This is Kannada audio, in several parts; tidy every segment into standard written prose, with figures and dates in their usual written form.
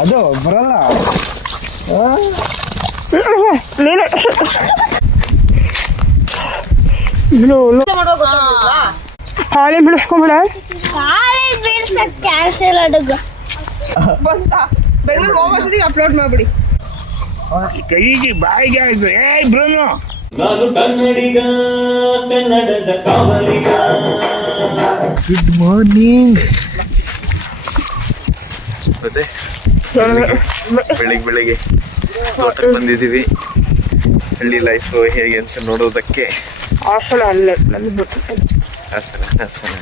ಅದು ಬರಲ್ಲ ಕಾಲೇಜ್ ಬಿಡಿಸ್ಕೊಂಬಿಡ ಕ್ಯಾನ್ಸಲ್ ಅಡುಗ ಬೆಂಗಳೂರು ಹೋಗೋಷ್ಟೊತ್ತಿಗೆ ಅಪ್ಲೋಡ್ ಮಾಡ್ಬಿಡಿ. ಕೈಗೆ ಬಾಯಿಗೆ ಆಯ್ತು. ಏಯ್ ಬ್ರೂನು, ನಾನು ಕನ್ನಡಿಗ, ಕನ್ನಡದ ಕಾವಲಿಗ. Good morning. ಮತ್ತೆ ಬೆಳಿಗ್ಗೆ ತೋಟಕ್ಕೆ ಬಂದಿದ್ದೀವಿ. ಹಳ್ಳಿ ಲೈಫ್ ಹೇಗೆ ಅಂತ ನೋಡೋದಕ್ಕೆ. ಹಾಸನ ಅಲ್ಲೇ ಹಾಸನ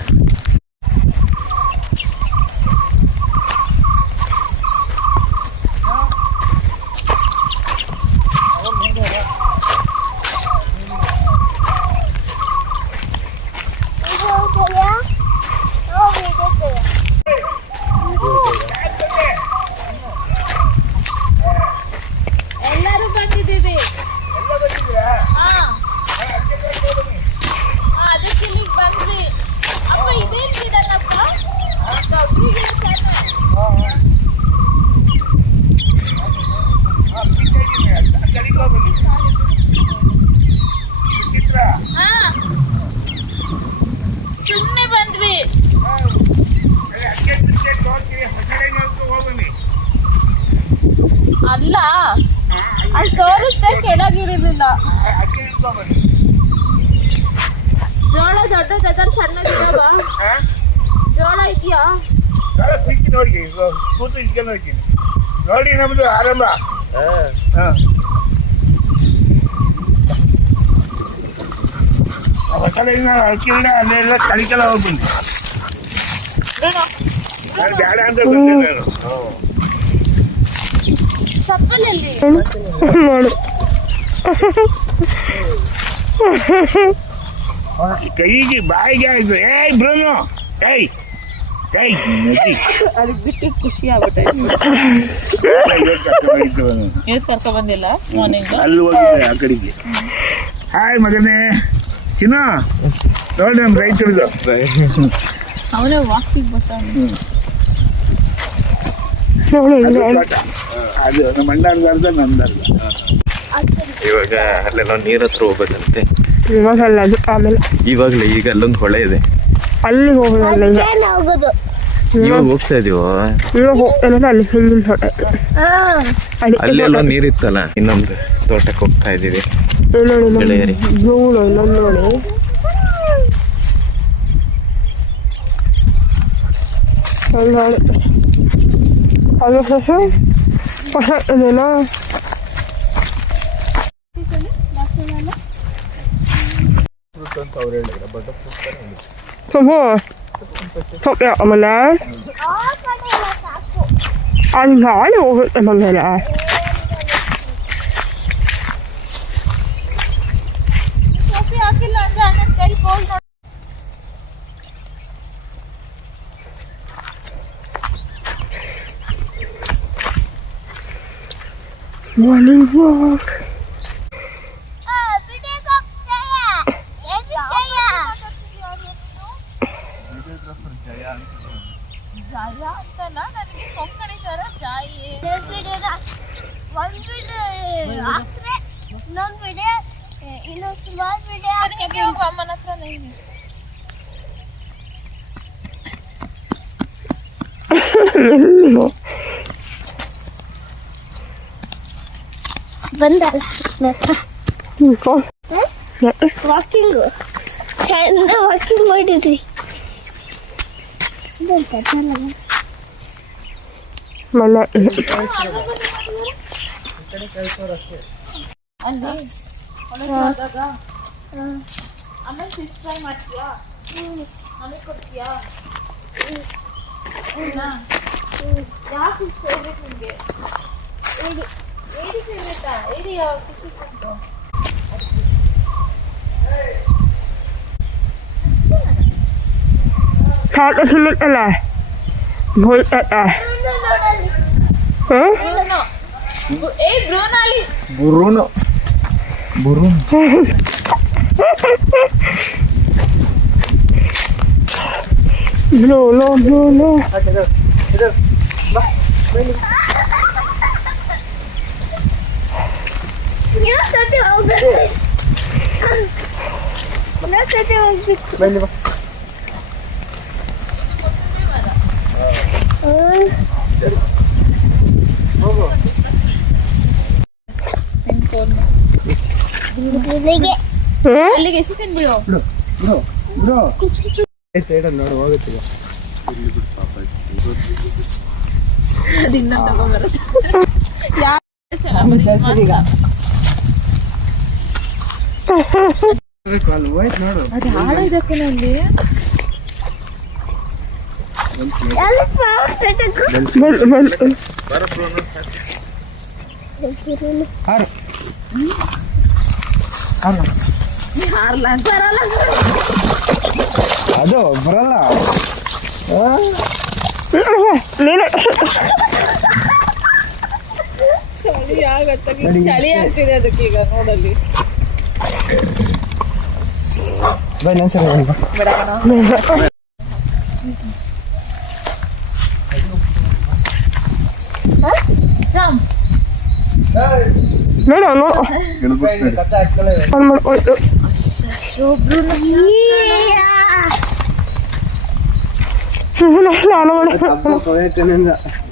ಎಲ್ಲರೂ ಬಂದಿದ್ದೀವಿ. ಅದಕ್ಕೆ ಇಲ್ಲಿಗೆ ಬಂದ್ವಿ. ಅಪ್ಪ ಇದೇನ್ ಗಿಡನಪ್ಪ? ಸುಮ್ಮನೆ ಬಂದ್ವಿ. ಅಲ್ಲ ಅಲ್ಲಿ ತೋರಿಸ್ದೆ ಕೆಳಗಿಳಿಲಿಲ್ಲ. ಜೋಳ ದೊಡ್ಡದ ಸಣ್ಣದಿರುವ ಜೋಳ ಇದೆಯಾ? ನೋಡಿ ನಮ್ದು ಆರಂಭ. ಅಕ್ಕಿ ಗಿಡ ಅಲ್ಲೆಲ್ಲ ಕಳಿಕೆಲ್ಲ ಹೋಗ್ಬಂದು ಬೇಡ ಅಂತ ಬಂದೆ ನಾನು. ಚಪ್ಪಲಲ್ಲಿ ಮಾಡು. ಕೈಗೆ ಬಾಯಿಗೆ ಆಯ್ತು. ಏಯ್ ಬ್ರೂನು, ಕೈ ಅದಕ್ಕೆ ಬಿಟ್ಟು ಖುಷಿ ಆಗ್ಬಿಟ್ಟೈತೆ. ಕರ್ಕ ಬಂದಿಲ್ಲ ಮಾರ್ನಿಂಗ್ ಅಲ್ಲಿ ಹೋಗಿದ್ದೆ ಆ ಕಡೆಗೆ. ಹಾಯ್ ಮಗನೇ ಚಿನ್ನು, ನೋಡಿ ನಮ್ಮ ರೈತರದು. ಅವನೇ ವಾಕಿಂಗ್ ಬರ್ತಾನೆ. ಅದು ನಮ್ಮ ಅಣ್ಣರ್ದ ನಮ್ದರ್ದ. ಇವಾಗ ಅಲ್ಲೆಲ್ಲ ನೀರ್ ಹತ್ರ ಹೋಗ್ಬೇಕಂತೆ. ಇವಾಗಲ್ಲ ಅದು ಆಮೇಲೆ. ಇವಾಗಲೇ ಈಗ ಅಲ್ಲೊಂದು ಹೊಳೆ ಇದೆ, ಅಲ್ಲಿ ಹೋಗೋದಲ್ಲ ಈಗ. ಹೋಗೋದು. ಇವಾಗ ಹೋಗ್ತಾ ಇದೀವ. ಇವಾಗ ಹೋಗ್ತಾನೆ ಅಲ್ಲಿ ಹಿಂದಿನ ತೋಟ. ಅಲ್ಲೆಲ್ಲ ನೀರಿತ್ತಲ್ಲ, ಇನ್ನೊಂದು ತೋಟಕ್ಕೆ ಹೋಗ್ತಾ ಇದೀವಿ. ಗೆಳೆಯರಿ ಜೋಳು ನೋಡಿ ಅದು ಹೊಸ ಇದೆಲ್ಲ. ಆಮೇಲೆ ಅದು ಗಾಳಿ ಹೋಗುತ್ತೆ ಮಂಗಲ. ಹಾಕಿಲ್ಲ ಅಂದ್ರೆ ಅಣ್ಣನ ಕೈ ಕೋಲ್ಡ್. Morning walk. ಜಯ ಅಂತನಾ? ನನಗೆ ಕೊಂಕಣಿ ತರ ಜಾಯಿ. ಒಂದು ಹಾಕ್ರೆ ಇನ್ನೊಂದು ಬಿಡೆ, ಇನ್ನೊಂದು ಸುಮಾರು ಬಿಡೆ. ಹೋಗು ಅಮ್ಮನ ಹತ್ರ. ಬಂದಲ್ಲ ವಾಕಿಂಗು ಚಂದ ವಾಕಿಂಗ್ ಮಾಡಿದ್ವಿ. ಮನೆ ಅಲ್ಲಿ ಆಮೇಲೆ ಫಿಶ್ ಫ್ರೈ ಮಾಡ್ತೀಯಾ? ಆಮೇಲೆ ಕೊಡ್ತೀಯಾ? ಯಾವ ಫಿಶ್ ಫೇವ್ರೇಟ್ ನಿಮಗೆ? ಏಡಿ ಫೇವ್ರೇಟಾ? ಏಡಿ ಯಾವ ಫಿಶ್ ಉಂಟು? ಕಾಕ ಸಿಗುತ್ತಲ್ಲ ಹೋಯ್ತಕ್ಕ. ಏ ಬ್ರೂನಾಲಿ ಬುರುನು No. ಇದ್ರ ಬಾ ಬೈಲಿ ಬಾ. ಹೋಗು. ಅಲ್ಲಿಗೆ ಎಸಿಕೊಂಡು ಬಿಡು. ಬಿಡು ಬಿಡು ಬಿಡು. ಸೈಡ್ ನೋಡು ಹೋಗುತ್ತೆ ಈಗ. ಅದಿನ್ನ ತಗೊಂಡ್ಬರುತ್ತೆ. ಅಲ್ಲಿ ಹೋಯ್ತು ನೋಡು. ಅದು ಹಾಳಾಯ್ದಕ್ಕೆ ಅಲ್ಲಿ ಹಾರು ಹಾರು. ಅದು ಬರಲ್ಲ. ಚಳಿ ಆಗತ್ತ ಚಳಿ ಆಗ್ತಿದೆ ಅದಕ್ಕೆ ಈಗ ನೋಡಲ್ಲಿ ಬೈ ನನ್ನ ಸರಿ ಬನ್ನಿ ಬಾ. ಜಾಮ್ ನೋಡ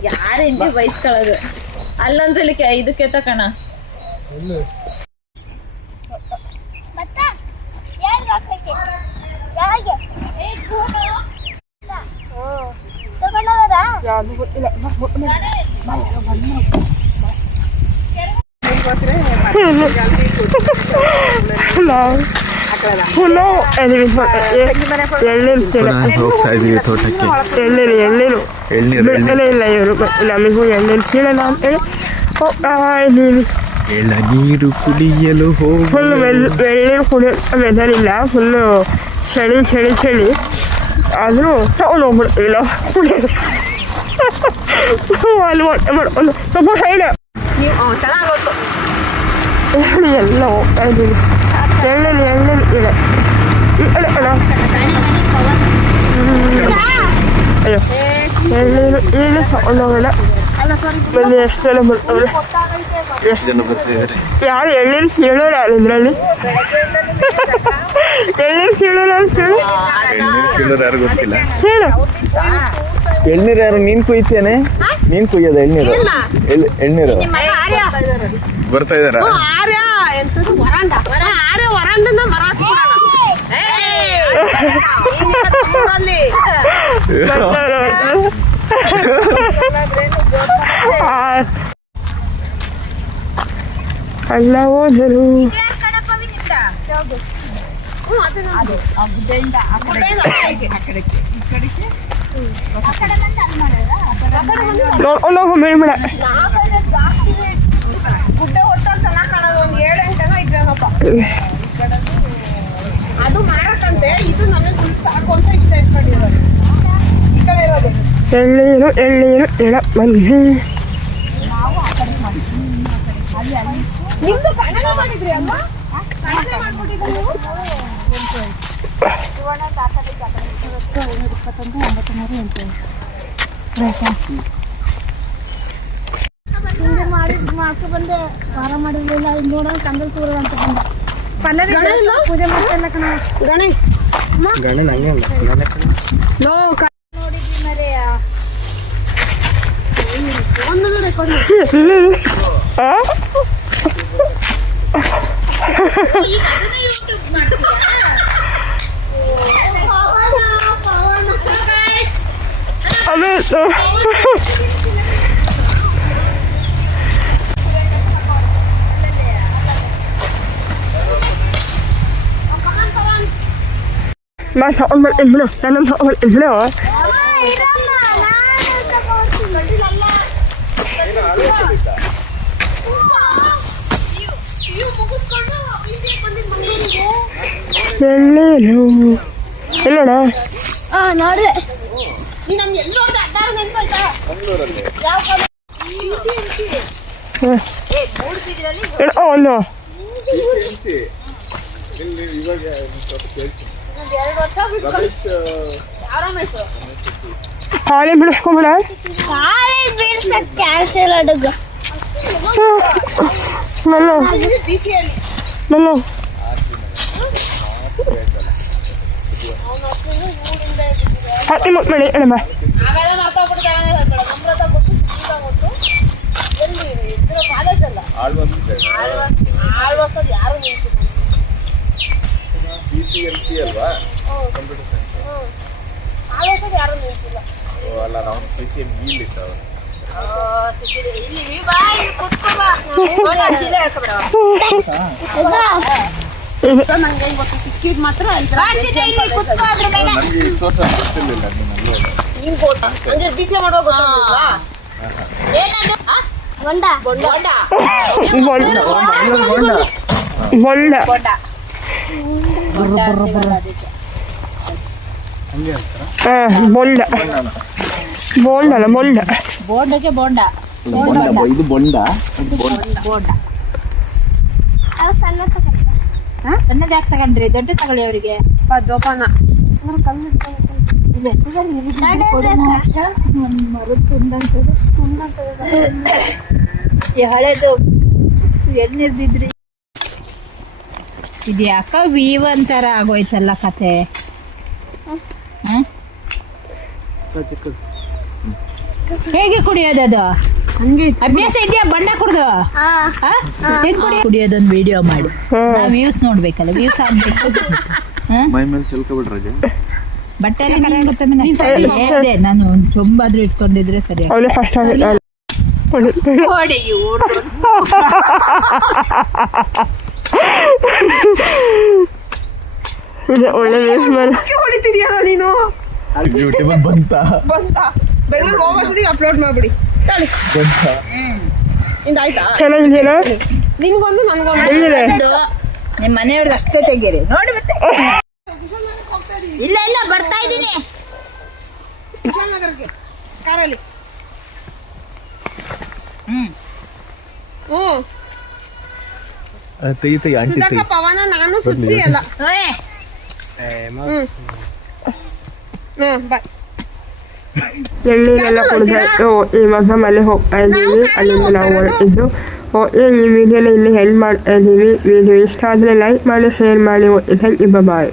ಯಾರೇನ್ರಿ ಬಯಸ್ಕೊಳ್ಳೋದು ಅಲ್ಲೊಂದ್ಸಲಿ ಇದಕ್ಕೆ ತಕಣ ಮತ್ತೆ ಯಾರಿಗೆ ಹಾಕಕ್ಕೆ ಯಾರಿಗೆ ತಗೊಂಡೋದ ಹೋಗ್ತಾ ಇದೀವಿ ತೋಟಕ್ಕೆ. ಎಳ್ಳೀರು ಇಲ್ಲ ಇವರು ನಮಗೂ ಎಳ್ಳೀರು ಕೀಳಲ್ಲ ಅಂತೇಳಿ ಎಳನೀರು ಕುಡಿಯಲು ಫುಲ್ ಎಳ್ಳೀರು ಕುಡಿಯೋ ವೆದರ್ ಇಲ್ಲ, ಫುಲ್ಲು ಚಳಿ ಚಳಿ ಚಳಿ ಆದರೂ ತಗೊಂಡು ಹೋಗ್ಬಿಡ್ತೀವಿ ಕುಡಿಯೋದು. ಅಲ್ಲಿ ಹೊಟ್ಟೆ ಮಾಡ್ಕೊಂಡು ಸ್ವಲ್ಪ ಸೈಡ್ ಚೆನ್ನಾಗಿ ಗೊತ್ತು ಎಲ್ಲ ಹೋಗ್ತಾ ಇದ್ದೀವಿ. ಎಳ್ಳೀರು ಇಲ್ಲ ಅಯ್ಯೋ ಎಳ್ಳೀರು ಇಲ್ಲಿ ತಗೊಂಡು ಹೋಗಲ್ಲ. ಬನ್ನಿ ಎಷ್ಟು ಜನ ಬರ್ತಾವ್ರೆ, ಎಷ್ಟು ಜನ ಬರ್ತಾ ಇದ್ದಾರೆ. ಯಾರು ಎಳ್ಳೀರು ಕೀಳೋರು ಯಾರು ಇದರಲ್ಲಿ? ಎಳ್ಳೀರು ಕೀಳೋರು ಅಂತ ಹೇಳಿ ಎಳ್ನೀರು ಕೀಳೋರು ಯಾರು ಗೊತ್ತಿಲ್ಲ. ಹೇಳು. ಎಳ್ನೀರು ಯಾರು ನೀನ್ ಕುಯ್ತೇನೆ? ನೀನ್ ಕುಯ್ಯೋದ ಎಳ್ನೀರು? ಎಳ್ನೀರು ಬರ್ತಾ ಇದಾರ? ಅಲ್ಲ ಹೋದರು ನೋಡ್ಕೊಂಡು ಹೋಗೋ ಮೇಲ್ಮಡ. ಅದು ಮಾರಕ್ಕಂತೆ, ಇದು ನಮಗೆ ಸಾಕು ಅಂತ ಇಷ್ಟ ಇಟ್ಕೊಂಡಿರೋದು ಈ ಕಡೆ ಇರೋದು. ಎಳ್ಳೀರು ಎಳ ಬನ್ನಿ. ನಿಮ್ದು ಕಣ್ಣನ ಮಾಡಿದ್ರಿ ಅಮ್ಮ? ಕಣ್ಣನ ಮಾಡ್ಬಿಟ್ಟಿದ್ರಿ ನೀವು? ಹಿಂಗೆ ಮಾಡ್ಕೊ ಬಂದೆ, ವಾರ ಮಾಡಿರ್ಲಿಲ್ಲ. ಇದು ನೋಡೋಣ ಕಂದಲ್ ತೂರ ಅಂತ ಬಂದ. ಪಲ್ಲವಿ ಪೂಜೆ ಮಾಡ್ತಿಲ್ಲ ಕಣ ಗಣಿ ಗಂಡ ನಂಗೆ ನೋಡಿದ್ವಿ ಮರೆಯ ಒಂದು record Mà thọ mình im nữa, nó thọ mình im nữa. ಎಲ್ಲೋಣ ನೋಡಿದೆ ನೀನು ನಮ್ಗೆ ಎಲ್ಲಿ ನೋಡ್ದೆ ಅಡ್ಡಾರ ನೆನ್ಪಾಯ್ತಾ ಯಾವ ಒಂದು ಹಾಳೆ ಬಿಡಿಸ್ಕೊಂಬಿಡ ಕಾಲೇಜ್ ಬೀಳ್ಸಕ್ ಚಾನ್ಸ್ ಇಲ್ಲ ಅಡುಗ ನಲ್ಲು ನಲ್ಲು ಹಾಕಿ ಮುಟ್ಬೇಡಿ ಅಮ್ಮ. ಆಮೇಲೆ ಮರ್ತೋಗ್ಬಿಡ್ತಾನೆ ಹೇಳ್ತಾಳೆ ನಮ್ರತ ಗೊತ್ತು ಸುದ್ದಿಗ ಗೊತ್ತು ಎಲ್ಲಿ ಇದ್ರ ಕಾಲೇಜ್ ಅಲ್ಲ ಆಳ್ವಾಸಲ್ಲಿ ಯಾರು ನಿಂತಿಲ್ಲ PCMC ಅಲ್ವಾ ಕಂಪ್ಯೂಟರ್ ಸೈನ್ಸ್ ಆಳ್ವಾಸಲ್ಲಿ ಯಾರು ನಿಂತಿಲ್ಲ ಅಲ್ಲ ನಾವು PCME ಇಲ್ಲಿ ಇದ್ದಾವೆ ಇಲ್ಲಿ ಬಾ ಇಲ್ಲಿ ಕುತ್ಕೋ ಬಾ ಚೀಲ ಹಾಕಬೇಡ ನಂಗೆ ಇವತ್ತು ಸಿಕ್ಕಿದ್ ಮಾತ್ರ ನನಗೆ ಇಷ್ಟು ವರ್ಷ ಗೊತ್ತಿರಲಿಲ್ಲ ನಿಂಗೆ ಗೊತ್ತಾ ಅಂದ್ರೆ ಬಿಸಿ ಮಾಡುವಾಗ ಗೊತ್ತಿಲ್ಲ ಏನದು ಬೊಂಡ ಬೊಂಡ ಬೊಂಡ ಬೊಂಡ ಬೊಂಡ ಬೋಂಡ ಅಲ್ಲ ಬೊಂಡ. ಬೋಂಡಕ್ಕೆ ಬೋಂಡ ಇದು ಬೊಂಡ ಬೋಂಡ ಅವು ಸಣ್ಣ ಸಣ್ಣದು ಯಾಕೆ ತಗೊಂಡ್ರಿ ದೊಡ್ಡ ತಗೊಳ್ಳಿ ಅವರಿಗೆ ಜೋಪಾನ ಹಳೇದು ಎಲ್ಲಿರ್ದಿದ್ರಿ ಇದು ಯಾಕ ವಿವನ್ ತರ ಆಗೋಯ್ತಲ್ಲ ಕತೆ ಹೇಗೆ ಕುಡಿಯೋದು ಅದು ಅಭ್ಯಾಸ ಇದೆಯಾ ಬಣ್ಣ ಕುಡ್ದು ಹೆಂಗ್ ಕುಡಿಯೋದೊಂದು ವಿಡಿಯೋ ಮಾಡಿ ನಾವು ವ್ಯೂಸ್ ನೋಡ್ಬೇಕಲ್ಲ ವ್ಯೂಸ್ ಆಗ್ಬೇಕು ಮೈ ಮೇಲೆ ಚೆಲ್ಕೊಬಿಡ್ರಾಜ ಬಟ್ಟೆ ಎಲ್ಲ ಕರೆ ಆಗುತ್ತೆ ನಾನು ಚೊಂಬಾದ್ರೂ ಇಟ್ಕೊಂಡಿದ್ರೆ ಸರಿ ಅವಳು ಫಸ್ಟ್ ಒಳ್ಳೆ ಹೊಡಿತಿದ್ಯಾ ನೀನು ಯೂಟ್ಯೂಬ್ ಬಂತ ಬೆಂಗಳೂರು ಹೋಗೋಷ್ಟೊತ್ತಿಗೆ ಅಪ್ಲೋಡ್ ಮಾಡ್ಬಿಡಿ ತಾಳಿ ಇಂದಾಯ್ತಾ ಚೆನ್ನಾಗಿದೆಯಲ್ಲ. ನಿನ್ಗೊಂದು ನನ್ಗೊಂದು ಹೆಂಗಿದೆ? ನಿಮ್ಮ ಮನೆಯವ್ರದ್ದು ಅಷ್ಟೇ ತೆಗೀರಿ ನೋಡಿ ಮತ್ತೆ ಇಲ್ಲ ಇಲ್ಲ ಬರ್ತಾ ಇದ್ದೀನಿ ನಗರಕ್ಕೆ ಕಾರಲ್ಲಿ ತೆಗಿ ಆಂಟಿ ಸುಧಾಕ ಪವನ ನಾನು ಸುಚ್ಚಿ ಎಲ್ಲ ಬಾಯ್ ಎಳ್ನೀರೆಲ್ಲ ಕುಡಿದಾಯ್ತು. ಇವಾಗ ಮನೆ ಹೋಗ್ತಾ ಇದ್ದೀವಿ. ಅಲ್ಲಿಂದ ನಾವು ಹೊರಟಿದ್ದು. ಓಕೆ, ಈ ವಿಡಿಯೋನ ಇಲ್ಲಿ ಹೆಲ್ಪ್ ಮಾಡ್ತಾ ಇದ್ದೀವಿ. ವಿಡಿಯೋ ಇಷ್ಟ ಆದರೆ ಲೈಕ್ ಮಾಡಿ, ಶೇರ್ ಮಾಡಿ. Okay, thank you, bye.